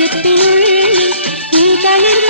வெளிச்சத்தினுள் நீ தளிர்